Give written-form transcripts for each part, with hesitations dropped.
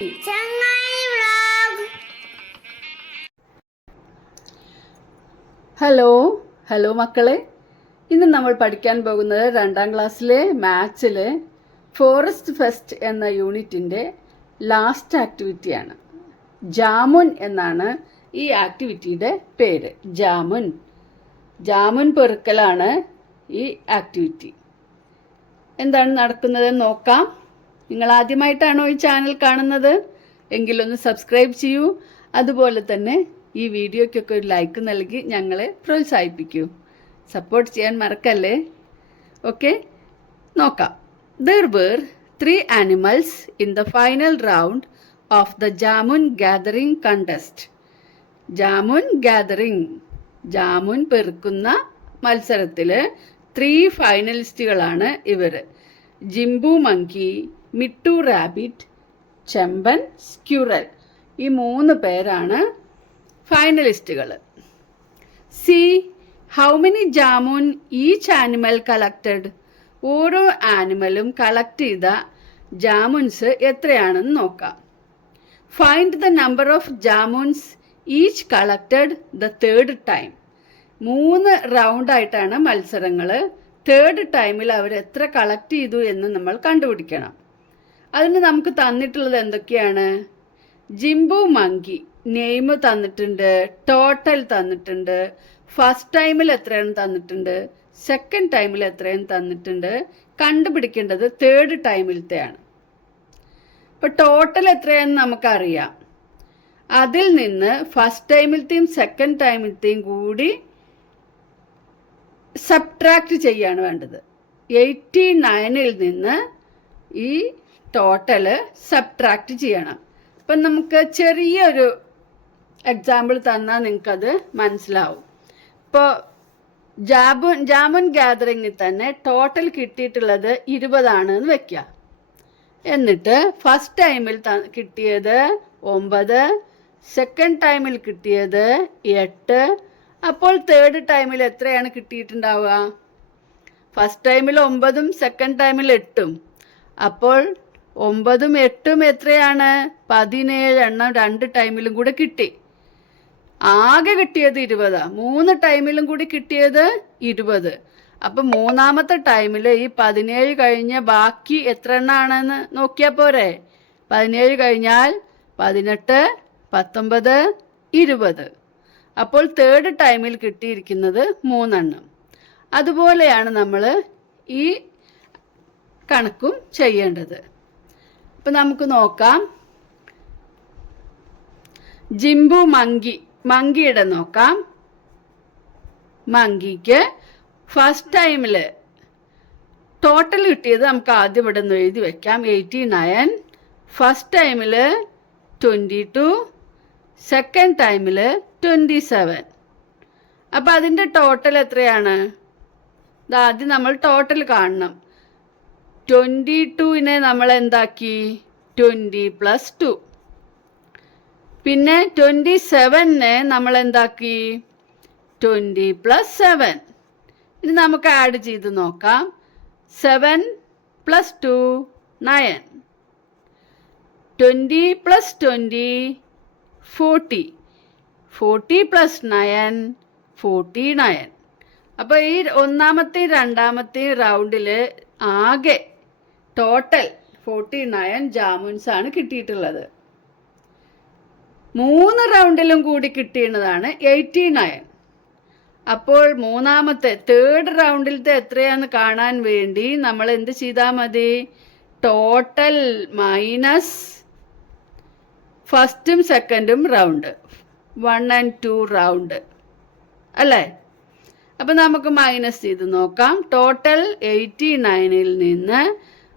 ചങ്ങായി vlog. Hello മക്കളെ, ഇന്ന് നമ്മൾ പഠിക്കാൻ പോകുന്നത് 2ാം ക്ലാസ്സിലെ മാത്സിലെ ഫോറസ്റ്റ് ഫെസ്റ്റ് എന്ന യൂണിറ്റിൻ്റെ ലാസ്റ്റ് ആക്ടിവിറ്റിയാണ്. ജാമുൻ എന്നാണ് ഈ ആക്ടിവിറ്റിയുടെ പേര്. ജാമുൻ പെറുക്കലാണ് ഈ ആക്ടിവിറ്റി. എന്താണ് നടക്കുന്നതെന്ന് നോക്കാം. നിങ്ങൾ ആദ്യമായിട്ടാണോ ഈ ചാനൽ കാണുന്നത് എങ്കിലൊന്ന് സബ്സ്ക്രൈബ് ചെയ്യൂ. അതുപോലെ തന്നെ ഈ വീഡിയോയ്ക്കൊക്കെ ഒരു ലൈക്ക് നൽകി ഞങ്ങളെ പ്രോത്സാഹിപ്പിക്കൂ. സപ്പോർട്ട് ചെയ്യാൻ മറക്കല്ലേ. ഓക്കെ, നോക്കാം. There were 3 animals in the final round of the Jamun gathering contest. Jamun പെറുക്കുന്ന മത്സരത്തിൽ 3 ഫൈനലിസ്റ്റുകളാണ് ഇവർ. Jimbu monkey, Mittu rabbit, Chemban squirrel. ഈ 3 പേരാണ് ഫൈനലിസ്റ്റുകൾ. See how many jamun each animal collected. ഓരോ ആനിമലും കളക്ട് ചെയ്ത ജാമുൻസ് എത്രയാണെന്ന് നോക്കാം. Find the number of jamuns each collected the third time. 3 റൗണ്ടായിട്ടാണ് മത്സരങ്ങൾ. തേർഡ് ടൈമിൽ അവർ എത്ര കളക്ട് ചെയ്തു എന്ന് നമ്മൾ കണ്ടുപിടിക്കണം. അതിന് നമുക്ക് തന്നിട്ടുള്ളത് എന്തൊക്കെയാണ്? ജിംബു മങ്കി നെയിം തന്നിട്ടുണ്ട്, ടോട്ടൽ തന്നിട്ടുണ്ട്, ഫസ്റ്റ് ടൈമിൽ എത്രയാണ് തന്നിട്ടുണ്ട്, സെക്കൻഡ് ടൈമിൽ എത്രയും തന്നിട്ടുണ്ട്. കണ്ടുപിടിക്കേണ്ടത് തേർഡ് ടൈമിലത്തെയാണ്. ഇപ്പോൾ ടോട്ടൽ എത്രയാണെന്ന് നമുക്കറിയാം. അതിൽ നിന്ന് ഫസ്റ്റ് ടൈമിലത്തെയും സെക്കൻഡ് ടൈമിലത്തെയും കൂടി സബ്ട്രാക്ട് ചെയ്യാണ് വേണ്ടത്. 89ൽ നിന്ന് ഈ ടോട്ടല് സബ്ട്രാക്ട് ചെയ്യണം. അപ്പം നമുക്ക് ചെറിയൊരു എക്സാമ്പിൾ തന്നാൽ നിങ്ങൾക്കത് മനസ്സിലാവും. ഇപ്പോൾ ജാമുൻ ഗ്യാതറിങ്ങിൽ തന്നെ ടോട്ടൽ കിട്ടിയിട്ടുള്ളത് 20 എന്ന് വെക്കുക. എന്നിട്ട് ഫസ്റ്റ് ടൈമിൽ കിട്ടിയത് 9, സെക്കൻഡ് ടൈമിൽ കിട്ടിയത് 8. അപ്പോൾ തേർഡ് ടൈമിൽ എത്രയാണ് കിട്ടിയിട്ടുണ്ടാവുക? ഫസ്റ്റ് ടൈമിൽ 9ഉം സെക്കൻഡ് ടൈമിൽ 8ഉം. അപ്പോൾ 9ഉം 8ഉം എത്രയാണ്? 17 എണ്ണം 2 ടൈമിലും കൂടെ കിട്ടി. ആകെ കിട്ടിയത് 20. 3 ടൈമിലും കൂടി കിട്ടിയത് 20. അപ്പം 3ാമത്തെ ടൈമിൽ ഈ 17 കഴിഞ്ഞ് ബാക്കി എത്ര എണ്ണമാണെന്ന് നോക്കിയാൽ പോരെ. 17 കഴിഞ്ഞാൽ 18, 19, 20. അപ്പോൾ തേർഡ് ടൈമിൽ കിട്ടിയിരിക്കുന്നത് 3 എണ്ണം. അതുപോലെയാണ് നമ്മൾ ഈ കണക്കും ചെയ്യേണ്ടത്. അപ്പം നമുക്ക് നോക്കാം. ജിംബു മങ്കിയുടെ നോക്കാം. മങ്കിക്ക് ഫസ്റ്റ് ടൈമിൽ ടോട്ടൽ കിട്ടിയത് നമുക്ക് ആദ്യം ഇവിടെ നിന്ന് എഴുതി വയ്ക്കാം. 89, ഫസ്റ്റ് ടൈമിൽ 22, സെക്കൻഡ് ടൈമിൽ 27. അപ്പം അതിൻ്റെ ടോട്ടൽ എത്രയാണ്? ആദ്യം നമ്മൾ ടോട്ടൽ കാണണം. 22നെ നമ്മൾ എന്താക്കി? 20 + 2. പിന്നെ 27നെ നമ്മൾ എന്താക്കി? 20 + 7. ഇനി നമുക്ക് ആഡ് ചെയ്ത് നോക്കാം. 7 + 2 9. 20 + 20 40. 40 + 9 49. അപ്പോൾ ഈ 1ാമത്തെയും 2ാമത്തെയും റൗണ്ടിൽ ആകെ ടോട്ടൽ 49 ജാമുൻസ് ആണ് കിട്ടിയിട്ടുള്ളത്. 3 റൗണ്ടിലും കൂടി കിട്ടിയതാണ് 89. അപ്പോൾ 3ാമത്തെ തേർഡ് റൗണ്ടിലത്തെ എത്രയാന്ന് കാണാൻ വേണ്ടി നമ്മൾ എന്ത് ചെയ്താൽ മതി? ടോട്ടൽ മൈനസ് ഫസ്റ്റും സെക്കൻഡും റൗണ്ട്, 1 and 2 റൗണ്ട് അല്ലേ. അപ്പം നമുക്ക് മൈനസ് ചെയ്ത് നോക്കാം. ടോട്ടൽ 89ൽ നിന്ന്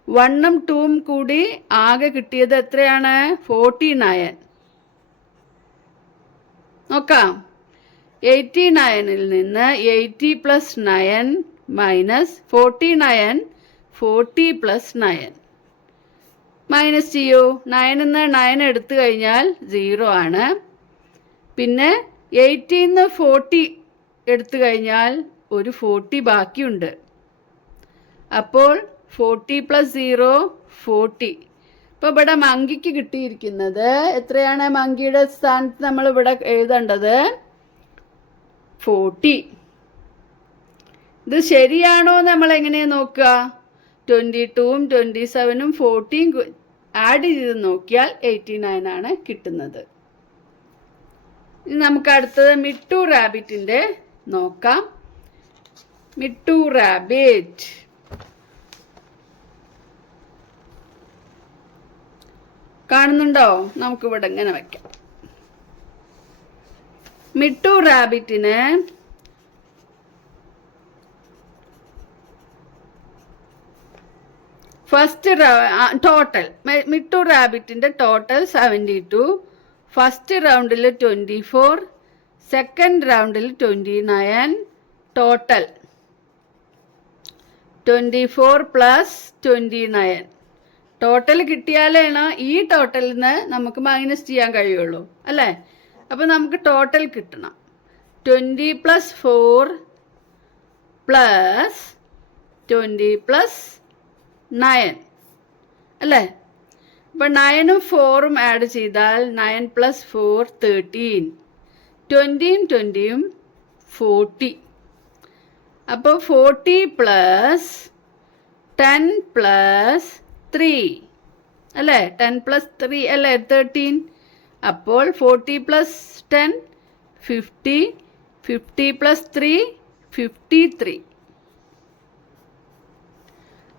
1ഉം 2ഉം കൂടി ആകെ കിട്ടിയത് എത്രയാണ്? 49. നോക്കാം. 89ൽ നിന്ന് 80 + 9 മൈനസ് 49. 40 + 9 മൈനസ് ചെയ്യൂ. 9ന്ന് 9 എടുത്തു കഴിഞ്ഞാൽ 0 ആണ്. പിന്നെ 80ന്ന് 40 എടുത്തു കഴിഞ്ഞാൽ ഒരു 40 ബാക്കിയുണ്ട്. അപ്പോൾ 40 + 0 40. ഇപ്പോൾ ഇവിടെ മങ്കിക്ക് കിട്ടിയിരിക്കുന്നത് എത്രയാണ്? മങ്കിയുടെ സ്ഥാനത്ത് നമ്മൾ ഇവിടെ എഴുതേണ്ടത് 40. ഇത് ശരിയാണോ നമ്മൾ എങ്ങനെയാണ് നോക്കുക? 22ഉം 27ഉം 40യും ആഡ് ചെയ്ത് നോക്കിയാൽ 89 ആണ് കിട്ടുന്നത്. ഇനി നമുക്ക് അടുത്തത് മിട്ടു റാബിറ്റിൻ്റെ നോക്കാം. മിട്ടു റാബിറ്റ് കാണുന്നുണ്ടോ? നമുക്കിവിടെ ഇങ്ങനെ വയ്ക്കാം. മിട്ടു റാബിറ്റിന് ഫസ്റ്റ് ടോട്ടൽ മിട്ടു റാബിറ്റിൻ്റെ ടോട്ടൽ 72. ഫസ്റ്റ് റൗണ്ടിൽ 24, സെക്കൻഡ് റൗണ്ടിൽ 29, ടോട്ടൽ 24 + 29. ടോട്ടൽ കിട്ടിയാലാണ് ഈ ടോട്ടലിൽ നിന്ന് നമുക്ക് മൈനസ് ചെയ്യാൻ കഴിയുള്ളൂ അല്ലേ? അപ്പോൾ നമുക്ക് ടോട്ടൽ കിട്ടണം. 20 + 4 + 20 + 9 അല്ലേ? അപ്പോൾ 9ഉം 4ഉം ആഡ് ചെയ്താൽ 9 + 4 13. 20ഉം 20ഉം 40. അപ്പോൾ 40 + 10 + 3 അല്ലേ? 10 + 3 അല്ലേ 13. അപ്പോൾ 40 + 10 50, 50 + 3 53.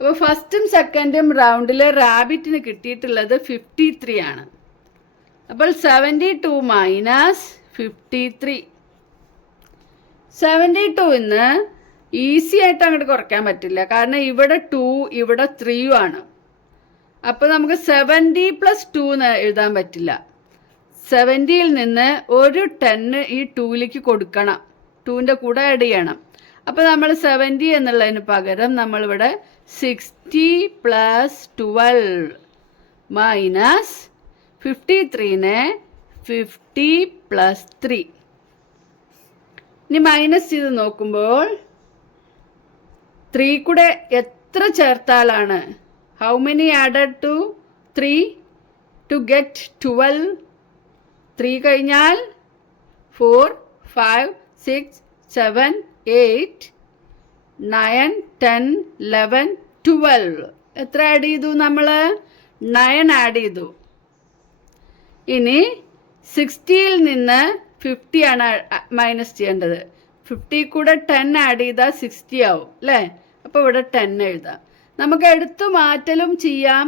അപ്പോൾ ഫസ്റ്റും സെക്കൻഡും റൗണ്ടിൽ റാബിറ്റിന് കിട്ടിയിട്ടുള്ളത് 53 ആണ്. അപ്പോൾ 72 - 53. 72ന്ന് ഈസി ആയിട്ട് അങ്ങോട്ട് കുറയ്ക്കാൻ പറ്റില്ല, കാരണം ഇവിടെ 2 ഇവിടെ 3 ആണ്. അപ്പോൾ നമുക്ക് 70 + 2 എന്ന് എഴുതാൻ പറ്റില്ല. 70യിൽ നിന്ന് ഒരു 10 ഈ 2ലേക്ക് കൊടുക്കണം, 2ൻ്റെ കൂടെ ആഡ് ചെയ്യണം. അപ്പോൾ നമ്മൾ 70 എന്നുള്ളതിന് പകരം നമ്മളിവിടെ 60 + 12 - 53നെ 50 + 3. ഇനി മൈനസ് ചെയ്ത് നോക്കുമ്പോൾ 3 കൂടെ എത്ര ചേർത്താലാണ്? How many added to 3 to get 12? 3 കഴിഞ്ഞാൽ 4, 5, 6, 7, 8, 9, 10, 11, 12. എത്ര ആഡ് ചെയ്തു നമ്മൾ? 9 ആഡ് ചെയ്തു. ഇനി 60യിൽ നിന്ന് 50 ആണ് മൈനസ് ചെയ്യേണ്ടത്. 50 കൂടെ 10 ആഡ് ചെയ്താൽ 60 ആവും അല്ലേ? അപ്പോൾ ഇവിടെ 10 എഴുതാം. നമുക്ക് എടുത്തു മാറ്റലും ചെയ്യാം,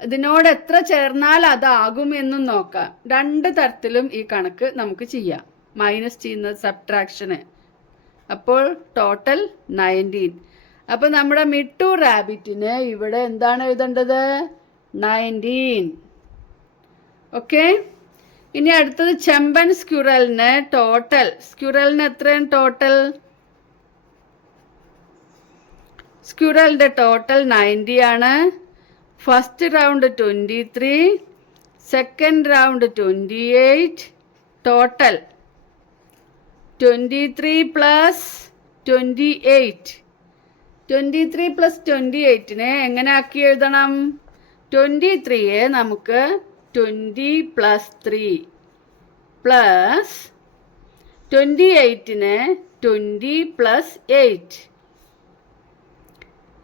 ഇതിനോട് എത്ര ചേർന്നാൽ അതാകും എന്നും നോക്കാം. 2 തരത്തിലും ഈ കണക്ക് നമുക്ക് ചെയ്യാം, മൈനസ് ചെയ്യുന്നത് സബ്ട്രാക്ഷന്. അപ്പോൾ ടോട്ടൽ 19. അപ്പോൾ നമ്മുടെ മിട്ടു റാബിറ്റിന് ഇവിടെ എന്താണ് എഴുതേണ്ടത്? 19. ഓക്കെ. ഇനി അടുത്തത് ചെമ്പൻ സ്ക്യൂറലിന് ടോട്ടൽ. സ്ക്യൂറലിന് എത്രയാണ് ടോട്ടൽ? സ്ക്യൂറലിൻ്റെ ടോട്ടൽ 90 ആണ്. First round 23, second round 28, total 23 + 28. 23 + 28നെ എങ്ങനെ ആക്കി എഴുതണം? 23യെ നമുക്ക് 20 + 3 പ്ലസ് 28നെ 20 + 8.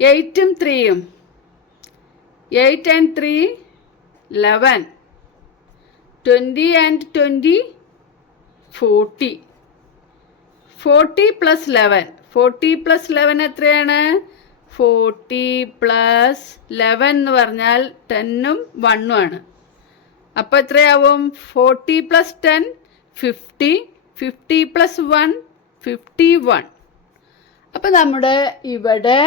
8ഉം 3ഉം 8 and 3 11. 20 and 20 40. 40 + 11. 40 + 11 എത്രയാണ്? 40 + 11 എന്ന് പറഞ്ഞാൽ 10ഉം 1ഉം ആണ്. അപ്പോൾ എത്രയാവും? 40 + 10 50. 50 + 1 51. അപ്പോൾ നമ്മുടെ ഇവിടെ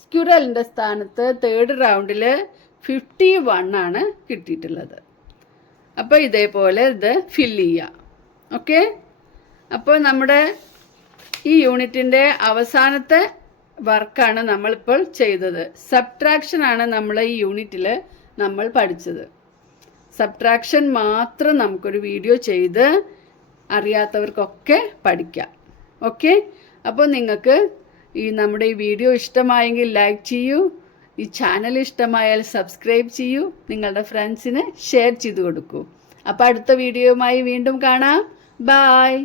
സ്ക്യൂറലിൻ്റെ സ്ഥാനത്ത് തേർഡ് റൗണ്ടിൽ 51 ആണ് കിട്ടിയിട്ടുള്ളത്. അപ്പോൾ ഇതേപോലെ ഇത് ഫില്ല് ചെയ്യാം. ഓക്കെ. അപ്പോൾ നമ്മുടെ ഈ യൂണിറ്റിൻ്റെ അവസാനത്തെ വർക്കാണ് നമ്മളിപ്പോൾ ചെയ്തത്. സബ്ട്രാക്ഷനാണ് നമ്മൾ ഈ യൂണിറ്റിൽ നമ്മൾ പഠിച്ചത്. സബ്ട്രാക്ഷൻ മാത്രം നമുക്കൊരു വീഡിയോ ചെയ്ത് അറിയാത്തവർക്കൊക്കെ പഠിക്കാം. ഓക്കെ. അപ്പോൾ നിങ്ങൾക്ക് നമ്മുടെ ഈ വീഡിയോ ഇഷ്ടമായെങ്കിൽ ലൈക്ക് ചെയ്യൂ, ഈ ചാനൽ ഇഷ്ടമായാൽ സബ്സ്ക്രൈബ് ചെയ്യൂ, നിങ്ങളുടെ ഫ്രണ്ട്സിന് ഷെയർ ചെയ്ത് കൊടുക്കൂ. അപ്പോൾ അടുത്ത വീഡിയോയുമായി വീണ്ടും കാണാം. ബായ്.